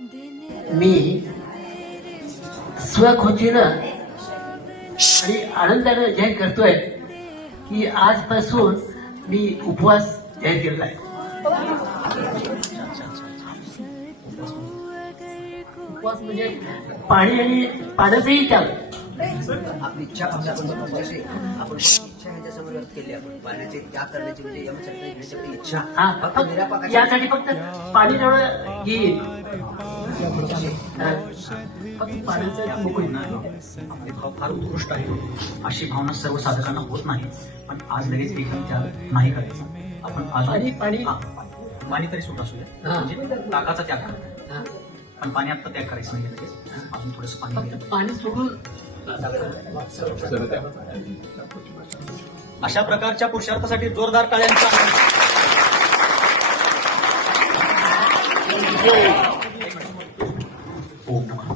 मी स्वखुशीनं आणि आनंदानं जाहीर करतोय की आजपासून मी उपवास जाहीर केलेला आहे. उपवास म्हणजे पाणी आणि पाण्याचंही त्याग. आपली इच्छा आपण इच्छा ह्याच्यासमोर व्यक्त केली. आपण पाण्याचे त्याग करण्याची म्हणजे यमचक्र आपली इच्छा हा फक्त निरापाकाची यासाठी फक्त पाणी जेवढं घेईल फक्त पाण्याचं मोकळी आपले भाव फार उत्कृष्ट आहे. अशी भावना सर्व साधकांना होत नाही. पण आज लगेच एकही त्याग नाही करायचा. आपण पाणी- पाणी- पाणी तरी सुट असू दे, हा. म्हणजे ताकाचा त्याग करायचा. पण पाणी आता त्याग करायचं नाही लगेच. अजून थोडंसं पाणी फक्त घ्यायला पाणी सोडून अशा प्रकारच्या पुरुषार्थासाठी जोरदार टाळ्यांचा ओम नमः.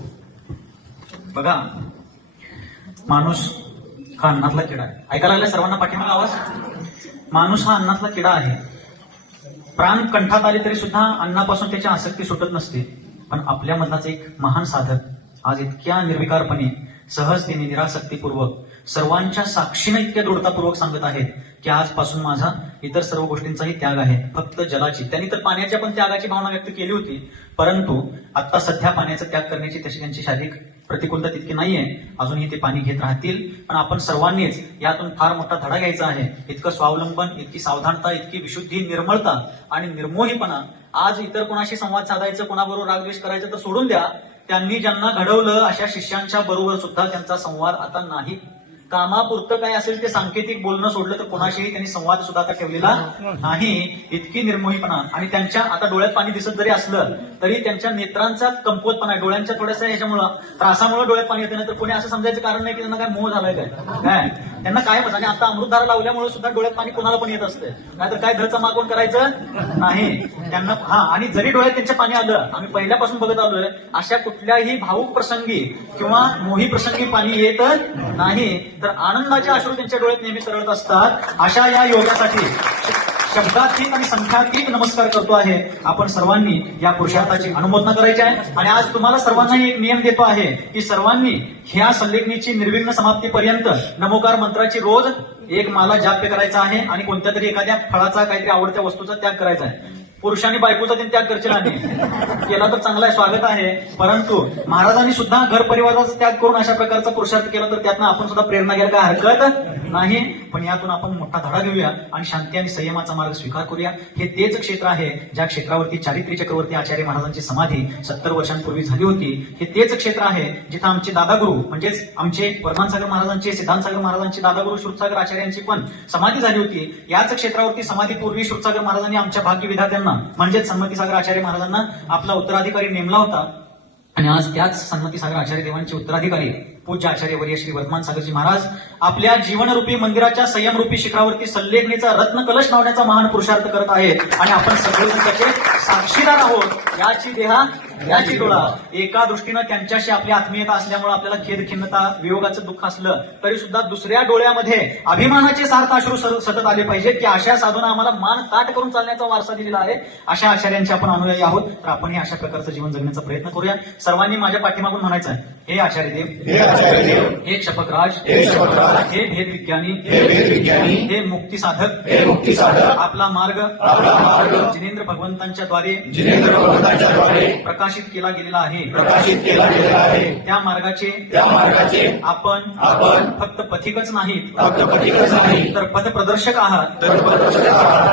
बघा, माणूस हा अन्नातला किडा आहे. ऐकायला लागला सर्वांना पाठीमागे आवाज? माणूस हा अन्नातला किडा आहे. प्राण कंठात आले तरी सुद्धा अन्नापासून त्याची आसक्ती सुटत नसते. पण आपल्यामधलाच एक महान साधक आज इतक्या निर्विकारपणे, सहजतेने, निरासक्तीपूर्वक, सर्वांच्या साक्षीने इतक्या दृढतापूर्वक सांगत आहेत की आजपासून माझा इतर सर्व गोष्टींचाही त्याग आहे, फक्त जलाची. त्यांनी तर पाण्याच्या पण त्यागाची भावना व्यक्त केली होती. परंतु आता सध्या पाण्याचा त्याग करण्याची तशी त्यांची शारीरिक प्रतिकूलता तितकी नाहीये. अजूनही ते पाणी घेत राहतील. पण आपण सर्वांनीच यातून फार मोठा धडा घ्यायचा आहे. इतकं स्वावलंबन, इतकी सावधानता, इतकी विशुद्धी, निर्मळता आणि निर्मोहीपणा. आज इतर कोणाशी संवाद साधायचं, कोणाबरोबर रागद्वेष करायचं तर सोडून द्या. त्यांनी ज्यांना घडवलं अशा शिष्यांच्या बरोबर सुद्धा त्यांचा संवाद आता नाही. कामापुरतं काय असेल ते सांकेतिक बोलणं सोडलं तर कोणाशीही त्यांनी संवाद सुद्धा आता ठेवलेला नाही. इतकी निर्मोहीपणा. आणि त्यांच्या आता डोळ्यात पाणी दिसत जरी असलं तरी त्यांच्या नेत्रांचा कमकुवतपणा आहे. डोळ्यांच्या थोड्याशा ह्याच्यामुळं, त्रासामुळे डोळ्यात पाणी येते. ना तर कोणी असं समजायचं कारण नाही की त्यांना काय मोह झालाय काय त्यांना कायमच. आणि आता अमृतधारा लावल्यामुळे सुद्धा डोळ्यात पाणी कोणाला पण येत असते. नाहीतर काय घरचं मागवून करायचं नाही त्यांना. आणि जरी डोळ्यात त्यांच्या पाणी आलं, आम्ही पहिल्यापासून बघत आलोय, अशा कुठल्याही भावुक प्रसंगी किंवा मोही प्रसंगी पाणी येत नाही, तर आनंदाचे अश्रू त्यांच्या डोळ्यात नेहमी तरळत असतात. अशा या योगासाठी शब्दातीत आणि संख्यातीत नमस्कार करतो आहे. आपण सर्वांनी या पुरुषार्थाची अनुमोदना करायची आहे. आणि आज तुम्हाला सर्वांनाही एक नियम देतो आहे की सर्वांनी ह्या संलेखनीची निर्विघ्न समाप्तीपर्यंत नमोकार मंत्राची रोज एक माला जाप्य करायचा आहे. आणि कोणत्या तरी एखाद्या फळाचा, काहीतरी आवडत्या वस्तूचा त्याग करायचा आहे. पुरुषांनी बायकोचा त्याग करशील नाही केला तर चांगला आहे, स्वागत आहे. परंतु महाराजांनी सुद्धा घर परिवाराचा त्याग करून अशा प्रकारचा पुरुषार्थ केला तर त्यातनं आपण सुद्धा प्रेरणा घ्यायला काय हरकत नाही. पण यातून आपण मोठा धडा घेऊया आणि शांती आणि संयमाचा मार्ग स्वीकार करूया. हे तेच क्षेत्र आहे ज्या क्षेत्रावरती चारित्री चक्रवर्ती आचार्य महाराजांची समाधी 70 वर्षांपूर्वी झाली होती. हे तेच क्षेत्र आहे जिथं आमचे दादागुरु म्हणजेच आमचे वर्धमानसागर महाराजांचे, सिद्धांतसागर महाराजांचे दादागुरु श्रुतसागर आचार्यांची पण समाधी झाली होती. याच क्षेत्रावरती समाधीपूर्वी श्रुतसागर महाराजांनी आमच्या भाग्य विधात्यांना म्हणजेच सन्मतीसागर आचार्य महाराजांना आपला उत्तराधिकारी नेमला होता. आणि आज त्याच सन्मतीसागर आचार्य देवांचे उत्तराधिकारी पूज्य आचार्य वर्य श्री वर्धमान सागरजी महाराज आपल्या जीवनरूपी मंदिराच्या संयमरूपी शिखरावरती संलेखनीचा रत्न कलश लावण्याचा महान पुरुषार्थ करत आहेत. आणि आपण सगळेजण त्याचे साक्षीदार आहोत. याची देहा याची डोळा. एका दृष्टीनं त्यांच्याशी आपली आत्मीयता असल्यामुळे आपल्याला खेद, खिन्नता, वियोगाचं दुःख असलं तरी सुद्धा दुसऱ्या डोळ्यामध्ये अभिमानाचे सार्थ अश्रू सतत आले पाहिजेत की अशा साधूंना आम्हाला मान ताट करून चालण्याचा वारसा दिलेला आहे. अशा आचार्यांचे आपण अनुयायी आहोत. तर आपणही अशा प्रकारचं जीवन जगण्याचा प्रयत्न करूया. सर्वांनी माझ्या पाठीमागून म्हणायचं आहे, हे आचार्यदेव, हे क्षपकराज, हे भेद विज्ञानी, हे मुक्ती साधक, आपला मार्ग जिनेंद्र भगवंतांच्या द्वारे प्रकाशित केला गेलेला आहे. त्या मार्गाचे आपण फक्त पथिकच नाहीत तर पथप्रदर्शक आहात.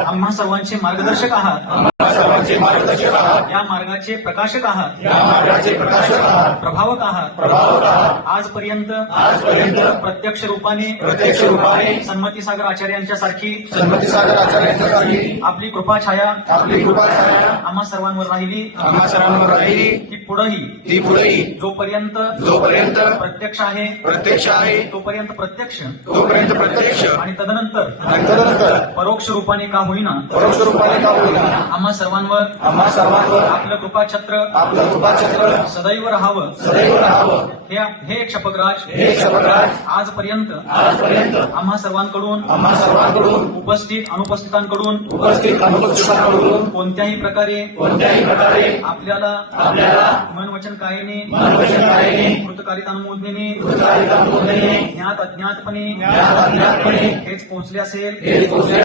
आम्हा सर्वांचे मार्गदर्शक आहात. या मार्गाचे प्रकाशक आहात. प्रभावक आहात. आजपर्यंत प्रत्यक्ष रूपाने सन्मतीसागर आचार्यांच्या सारखी आपली कृपा छाया आम्हा सर्वांवर राहिली. ती पुढेही जोपर्यंत प्रत्यक्ष आहे तोपर्यंत प्रत्यक्ष आणि तदनंतर परोक्ष रूपाने का होईना आम्हा सर्वांवर आपलं कृपाछत्र सदैव राहावं हे एक शपथराज आजपर्यंत आम्हा सर्वांकडून उपस्थित अनुपस्थितांकडून कोणत्याही प्रकारे आपल्याला मन वचन कायेने कृतकालिता अनुमोदनेने ज्ञात अज्ञातपणे हेच पोहोचले असेल